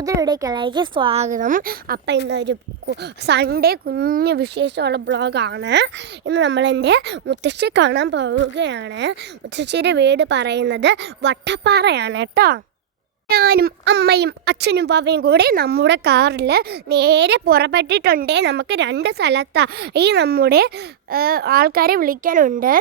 പുതിയൊരിടയ്ക്കിലേക്ക് സ്വാഗതം. അപ്പം ഇന്നൊരു സൺഡേ കുഞ്ഞ് വിശേഷമുള്ള ബ്ലോഗാണ്. ഇന്ന് നമ്മളെന്റെ മുത്തശ്ശി കാണാൻ പോവുകയാണ്. മുത്തശ്ശിയുടെ വീട് പറയുന്നത് വട്ടപ്പാറയാണ് കേട്ടോ. ഞാനും അമ്മയും അച്ഛനും പാപ്പയും കൂടി നമ്മുടെ കാറിൽ നേരെ പുറപ്പെട്ടിട്ടുണ്ട്. നമുക്ക് രണ്ട് സ്ഥലത്താണ് ഈ നമ്മുടെ ആൾക്കാരെ വിളിക്കാനുണ്ട്.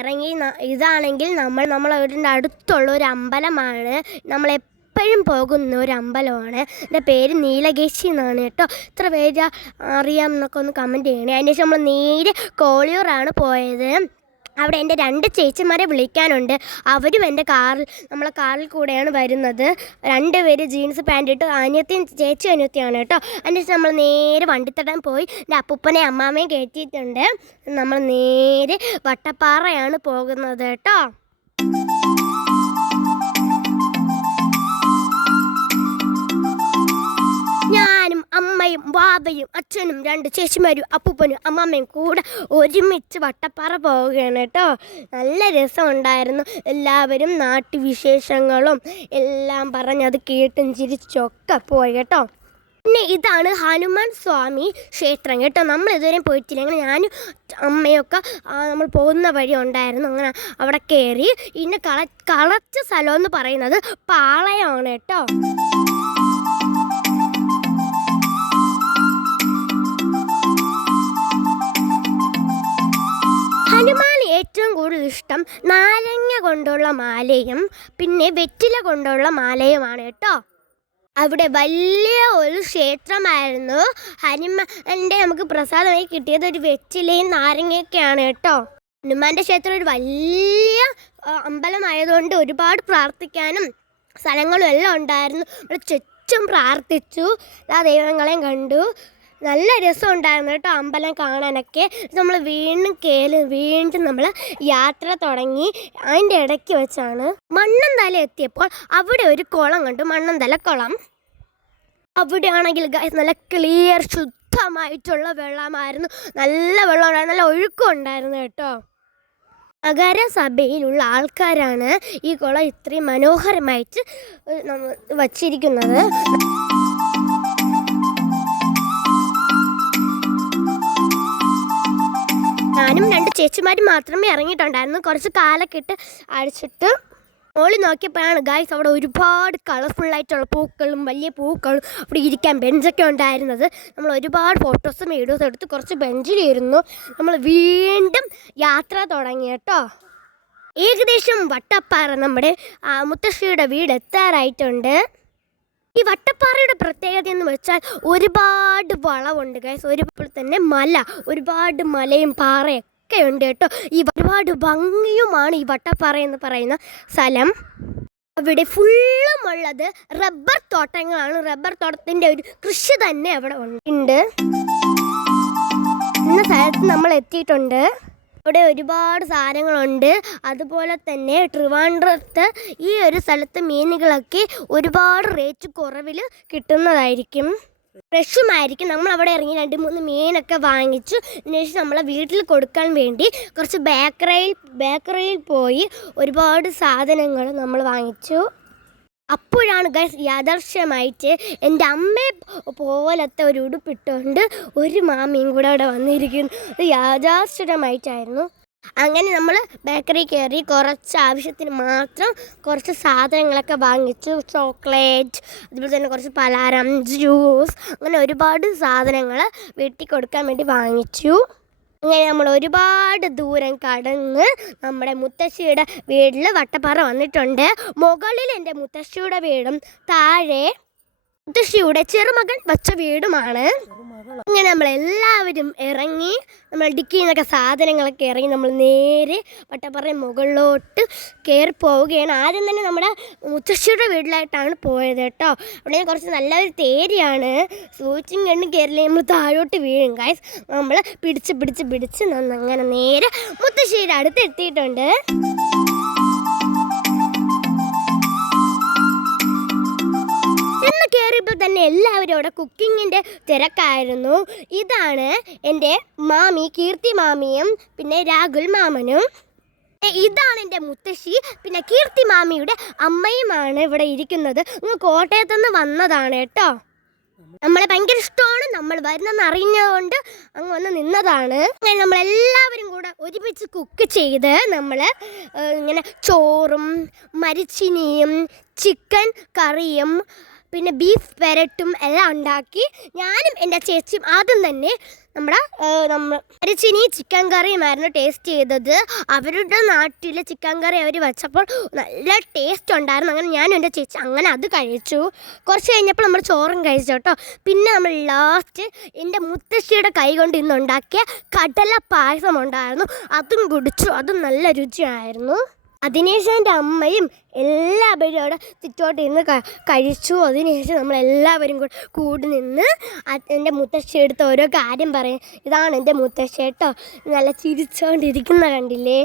ഇറങ്ങി ഇതാണെങ്കിൽ നമ്മൾ നമ്മളെ വീടിന്റെ അടുത്തുള്ള ഒരു അമ്പലമാണ്. നമ്മൾ എപ്പോഴും പോകുന്ന ഒരു അമ്പലമാണ്. എന്റെ പേര് നീലകേശി എന്നാണ് കേട്ടോ. ഇത്ര പേര് അറിയാം എന്നൊക്കെ ഒന്ന് കമന്റ് ചെയ്യണേ. അതിനുശേഷം നമ്മൾ നേരെ കോളിയൂറാണ് പോയത്. അവിടെ എന്റെ രണ്ട് ചേച്ചിമാരെ വിളിക്കാനുണ്ട്. അവരും എന്റെ കാറിൽ നമ്മളെ കാറിൽ കൂടെയാണ് വരുന്നത്. രണ്ട് പേര് ജീൻസ് പാന്റ് ഇട്ട് അനിയത്തിയും ചേച്ചി അനിയത്തിയാണ് കേട്ടോ. അതിന് ശേഷം നമ്മൾ നേരെ വണ്ടിത്തടം പോയി എന്റെ അപ്പൂപ്പനെ അമ്മാമ്മയും കയറ്റിയിട്ടുണ്ട്. നമ്മൾ നേരെ വട്ടപ്പാറയാണ് പോകുന്നത് കേട്ടോ. ബാബയും അച്ഛനും രണ്ട് ചേച്ചിമാരും അപ്പൂപ്പനും അമ്മമ്മയും കൂടെ ഒരുമിച്ച് വട്ടപ്പാറ പോവുകയാണ് കേട്ടോ. നല്ല രസമുണ്ടായിരുന്നു. എല്ലാവരും നാട്ടുവിശേഷങ്ങളും എല്ലാം പറഞ്ഞത് കേട്ടും ചിരിച്ചൊക്കെ പോയി കേട്ടോ. പിന്നെ ഇതാണ് ഹനുമാൻ സ്വാമി ക്ഷേത്രം കേട്ടോ. നമ്മൾ ഇതുവരെയും പോയിട്ടില്ല. അങ്ങനെ ഞാനും അമ്മയൊക്കെ നമ്മൾ പോകുന്ന വഴി ഉണ്ടായിരുന്നു. അങ്ങനെ അവിടെ കയറി. ഇന്ന് കള കളച്ച സ്ഥലം എന്ന് പറയുന്നത് പാളയമാണ് കേട്ടോ. കൂടുതൽ ഇഷ്ടം നാരങ്ങ കൊണ്ടുള്ള മാലയും പിന്നെ വെറ്റില കൊണ്ടുള്ള മാലയുമാണ് കേട്ടോ. അവിടെ വലിയ ഒരു ക്ഷേത്രമായിരുന്നു. ഹനുമാന്റെ നമുക്ക് പ്രസാദമായി കിട്ടിയത് ഒരു വെറ്റിലയും നാരങ്ങയൊക്കെയാണ് കേട്ടോ. ഹനുമാന്റെ ക്ഷേത്രം ഒരു വലിയ അമ്പലമായതുകൊണ്ട് ഒരുപാട് പ്രാർത്ഥിക്കാനും സ്ഥലങ്ങളും എല്ലാം ഉണ്ടായിരുന്നു. നമ്മൾ ചുറ്റും പ്രാർത്ഥിച്ചു. ആ ദൈവങ്ങളെയും കണ്ടു. നല്ല രസമുണ്ടായിരുന്നു കേട്ടോ അമ്പലം കാണാനൊക്കെ. നമ്മൾ വീണ്ടും കേൽ വീണ്ടും നമ്മൾ യാത്ര തുടങ്ങി അതിന്റെ ഇടയ്ക്ക് വെച്ചാണ് മണ്ണന്തല എത്തിയപ്പോൾ അവിടെ ഒരു കുളം കണ്ടു മണ്ണന്തല കുളം. അവിടെയാണെങ്കിൽ നല്ല ക്ലിയർ ശുദ്ധമായിട്ടുള്ള വെള്ളമായിരുന്നു. നല്ല വെള്ളം ഉണ്ടായിരുന്നു നല്ല ഒഴുക്കം ഉണ്ടായിരുന്നു കേട്ടോ. നഗരസഭയിലുള്ള ആൾക്കാരാണ് ഈ കുളം ഇത്രയും മനോഹരമായിട്ട് വച്ചിരിക്കുന്നത്. ഞാനും രണ്ട് ചേച്ചിമാരും മാത്രമേ ഇറങ്ങിയിട്ടുണ്ടായിരുന്നു. കുറച്ച് കാലൊക്കെ ഇട്ട് അടിച്ചിട്ട് മോളി നോക്കിയപ്പോഴാണ് ഗായ്സ് അവിടെ ഒരുപാട് കളർഫുൾ ആയിട്ടുള്ള പൂക്കളും വലിയ പൂക്കളും അവിടെ ഇരിക്കാൻ ബെഞ്ചൊക്കെ ഉണ്ടായിരുന്നത്. നമ്മൾ ഒരുപാട് ഫോട്ടോസും വീഡിയോസും എടുത്ത് കുറച്ച് ബെഞ്ചിലിരുന്നു നമ്മൾ വീണ്ടും യാത്ര തുടങ്ങി കേട്ടോ. ഏകദേശം വട്ടപ്പാറ നമ്മുടെ മുത്തശ്ശിയുടെ വീട് എത്താറായിട്ടുണ്ട്. ഈ വട്ടപ്പാറയുടെ പ്രത്യേകത എന്ന് വെച്ചാൽ ഒരുപാട് വളവുണ്ട് ഗൈസ് ഒരുപോലെ തന്നെ മല ഒരുപാട് മലയും പാറയൊക്കെ ഉണ്ട് കേട്ടോ. ഈ ഒരുപാട് ഭംഗിയുമാണ് ഈ വട്ടപ്പാറ എന്ന് പറയുന്ന സ്ഥലം. അവിടെ ഫുള്ളും ഉള്ളത് റബ്ബർ തോട്ടങ്ങളാണ്. റബ്ബർ തോട്ടത്തിന്റെ ഒരു കൃഷി തന്നെ അവിടെ ഉണ്ട്. ഇന്ന സ്ഥലത്ത് നമ്മൾ എത്തിയിട്ടുണ്ട്. ഇവിടെ ഒരുപാട് സാധനങ്ങളുണ്ട്. അതുപോലെ തന്നെ ട്രിവാൻഡ്രത്ത് ഈ ഒരു സ്ഥലത്ത് മീനുകളൊക്കെ ഒരുപാട് റേറ്റ് കുറവിൽ കിട്ടുന്നതായിരിക്കും. ഫ്രഷുമായിരിക്കും നമ്മൾ അവിടെ ഇറങ്ങി രണ്ട് മൂന്ന് മീനൊക്കെ വാങ്ങിച്ചു. അതിനുശേഷം നമ്മളെ വീട്ടിൽ കൊടുക്കാൻ വേണ്ടി കുറച്ച് ബേക്കറിയിൽ ബേക്കറിയിൽ പോയി ഒരുപാട് സാധനങ്ങൾ നമ്മൾ വാങ്ങിച്ചു. അപ്പോഴാണ് ഗൈസ് യാദർശ്യമായിട്ട് എന്റെ അമ്മയെ പോലത്തെ ഒരു ഉടുപ്പിട്ടുകൊണ്ട് ഒരു മാമിയും കൂടെ അവിടെ വന്നിരിക്കുന്നു. ഇത് യാദാശ്ചര്യമായിട്ടായിരുന്നു അങ്ങനെ നമ്മൾ ബേക്കറി കയറി കുറച്ച് ആവശ്യത്തിന് മാത്രം കുറച്ച് സാധനങ്ങളൊക്കെ വാങ്ങിച്ചു. ചോക്ലേറ്റ് അതുപോലെ തന്നെ കുറച്ച് പലഹാരം ജ്യൂസ് അങ്ങനെ ഒരുപാട് സാധനങ്ങൾ വീട്ടിൽ കൊടുക്കാൻ വേണ്ടി വാങ്ങിച്ചു. അങ്ങനെ നമ്മൾ ഒരുപാട് ദൂരം കടന്ന് നമ്മുടെ മുത്തശ്ശിയുടെ വീട്ടിൽ വട്ടപ്പാറ വന്നിട്ടുണ്ട്. മുകളിൽ എന്റെ മുത്തശ്ശിയുടെ വീടും താഴെ മുത്തശ്ശിയുടെ ചെറുമകൻ വച്ച വീടുമാണ്. അങ്ങനെ നമ്മൾ എല്ലാവരും ഇറങ്ങി നമ്മൾ ഡിക്കിയിൽ നിന്നൊക്കെ സാധനങ്ങളൊക്കെ ഇറങ്ങി നമ്മൾ നേരെ വട്ടപ്പറ മുകളിലോട്ട് കയറി പോവുകയാണ്. ആദ്യം തന്നെ നമ്മുടെ മുത്തശ്ശിയുടെ വീട്ടിലായിട്ടാണ് പോയത് കേട്ടോ. അവിടെ കുറച്ച് നല്ലൊരു തേരിയാണ്. സൂചിയും കണ്ണ് കയറില്ലേ നമ്മൾ താഴോട്ട് വീഴും. കായ് നമ്മൾ പിടിച്ച് പിടിച്ച് പിടിച്ച് അങ്ങനെ നേരെ മുത്തശ്ശിയുടെ അടുത്ത് എത്തിയിട്ടുണ്ട്. കയറിയപ്പോൾ തന്നെ എല്ലാവരും അവിടെ കുക്കിങ്ങിന്റെ തിരക്കായിരുന്നു. ഇതാണ് എന്റെ മാമി കീർത്തി മാമിയും പിന്നെ രാഹുൽ മാമനും. ഇതാണ് എന്റെ മുത്തശ്ശി പിന്നെ കീർത്തി മാമിയുടെ അമ്മയുമാണ് ഇവിടെ ഇരിക്കുന്നത്. ഇങ്ങ് കോട്ടയത്തു നിന്ന് വന്നതാണ് കേട്ടോ. നമ്മളെ ഭയങ്കര ഇഷ്ടമാണ്. നമ്മൾ വരുന്നെന്ന് അറിഞ്ഞതുകൊണ്ട് അങ്ങ് വന്ന് നിന്നതാണ്. അങ്ങനെ നമ്മളെല്ലാവരും കൂടെ ഒരുമിച്ച് കുക്ക് ചെയ്ത് നമ്മൾ ഇങ്ങനെ ചോറും മരിച്ചിനിയും ചിക്കൻ കറിയും പിന്നെ ബീഫ് പെരട്ടും എല്ലാം ഉണ്ടാക്കി ഞാനും എന്റെ ചേച്ചിയും ആദ്യം തന്നെ നമ്മുടെ നമ്മൾ ചിനി ചിക്കൻ കറിയുമായിരുന്നു ടേസ്റ്റ് ചെയ്തത്. അവരുടെ നാട്ടിലെ ചിക്കൻ കറി അവർ വെച്ചപ്പോൾ നല്ല ടേസ്റ്റ് ഉണ്ടായിരുന്നു. അങ്ങനെ ഞാനും എന്റെ ചേച്ചി അങ്ങനെ അത് കഴിച്ചു. കുറച്ച് കഴിഞ്ഞപ്പോൾ നമ്മൾ ചോറും കഴിച്ചു കേട്ടോ. പിന്നെ നമ്മൾ ലാസ്റ്റ് എന്റെ മുത്തശ്ശിയുടെ കൈ കൊണ്ട് ഇന്ന് ഉണ്ടാക്കിയ കടല പായസം ഉണ്ടായിരുന്നു. അതും കുടിച്ചു. അതും നല്ല രുചിയായിരുന്നു. അതിനുശേഷം എന്റെ അമ്മയും എല്ലാവരും അവിടെ ചുറ്റോട്ട് ഇരുന്ന് കഴിച്ചു. അതിനുശേഷം നമ്മളെല്ലാവരും കൂടെ കൂടി നിന്ന് എന്റെ മുത്തശ്ശി എടുത്ത ഓരോ കാര്യം പറയും. ഇതാണ് എന്റെ മുത്തശ്ശി കേട്ടോ. നല്ല ചിരിച്ചുകൊണ്ടിരിക്കുന്ന കണ്ടില്ലേ?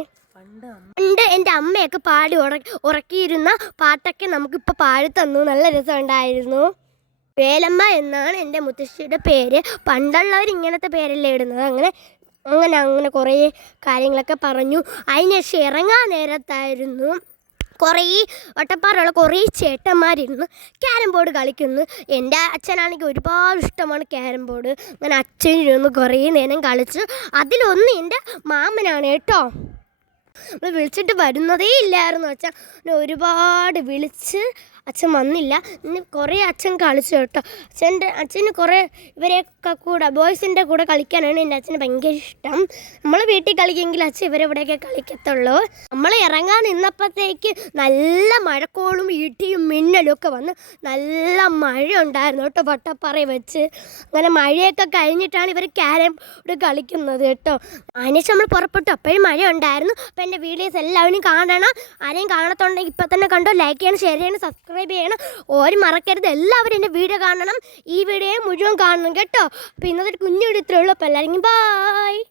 പണ്ട് എന്റെ അമ്മയൊക്കെ പാടി ഉറ ഉറക്കിയിരുന്ന പാട്ടൊക്കെ നമുക്കിപ്പോൾ പാടി തന്നു. നല്ല രസമുണ്ടായിരുന്നു. വേലമ്മ എന്നാണ് എന്റെ മുത്തശ്ശിയുടെ പേര്. പണ്ടുള്ളവർ ഇങ്ങനത്തെ പേരല്ലേ ഇടുന്നത്? അങ്ങനെ അങ്ങനെ അങ്ങനെ കുറേ കാര്യങ്ങളൊക്കെ പറഞ്ഞു. അതിനുശേഷം ഇറങ്ങാൻ നേരത്തായിരുന്നു. കുറേ ഒട്ടപ്പാറയുള്ള കുറേ ചേട്ടന്മാരിരുന്ന് ക്യാരം ബോർഡ് കളിക്കുന്നു. എന്റെ അച്ഛനാണെങ്കിൽ ഒരുപാട് ഇഷ്ടമാണ് ക്യാരം ബോർഡ്. അങ്ങനെ അച്ഛനിരുന്ന് കുറേ നേരം കളിച്ചു. അതിലൊന്ന് എന്റെ മാമനാണ് കേട്ടോ. നമ്മൾ വിളിച്ചിട്ട് വരുന്നതേ ഇല്ലായിരുന്നു. അച്ഛൻ ഒരുപാട് വിളിച്ച് അച്ഛൻ വന്നില്ല. ഇന്ന് കുറേ അച്ഛൻ കളിച്ചു കേട്ടോ. അച്ഛന്റെ അച്ഛന് കുറേ ഇവരെയൊക്കെ കൂടെ ബോയ്സിന്റെ കൂടെ കളിക്കാനാണ് എന്റെ അച്ഛന് ഭയങ്കര ഇഷ്ടം. നമ്മൾ വീട്ടിൽ കളിക്കുമെങ്കിൽ അച്ഛൻ ഇവരെവിടെയൊക്കെ കളിക്കത്തുള്ളൂ. നമ്മൾ ഇറങ്ങാൻ നിന്നപ്പോഴത്തേക്ക് നല്ല മഴക്കോളും ഇടിയും മിന്നലും ഒക്കെ വന്ന് നല്ല മഴ ഉണ്ടായിരുന്നു കേട്ടോ വട്ടപ്പാറ വെച്ച്. അങ്ങനെ മഴയൊക്കെ കഴിഞ്ഞിട്ടാണ് ഇവർ ക്യാരം കളിക്കുന്നത് കേട്ടോ. അതിനുശേഷം നമ്മൾ പുറപ്പെട്ടു. അപ്പോഴും മഴ ഉണ്ടായിരുന്നു. അപ്പോൾ എന്റെ വീഡിയോസ് എല്ലാവരും കാണണം. ആരെയും കാണത്തുണ്ടെങ്കിൽ ഇപ്പം തന്നെ കണ്ടോ. ലൈക്ക് ചെയ്യണം ഷെയർ ചെയ്യണം സബ്സ്ക്രൈബ് ചെയ്യണം ഓരും മറക്കരുത്. എല്ലാവരും എന്റെ വീഡിയോ കാണണം. ഈ വീഡിയോ മുഴുവൻ കാണണം കേട്ടോ. അപ്പോൾ ഇന്നത്തെ ഒരു കുഞ്ഞു വീഡിയോ ഇത്രയേ ഉള്ളൂ. അപ്പോൾ എല്ലാവരും ബായ്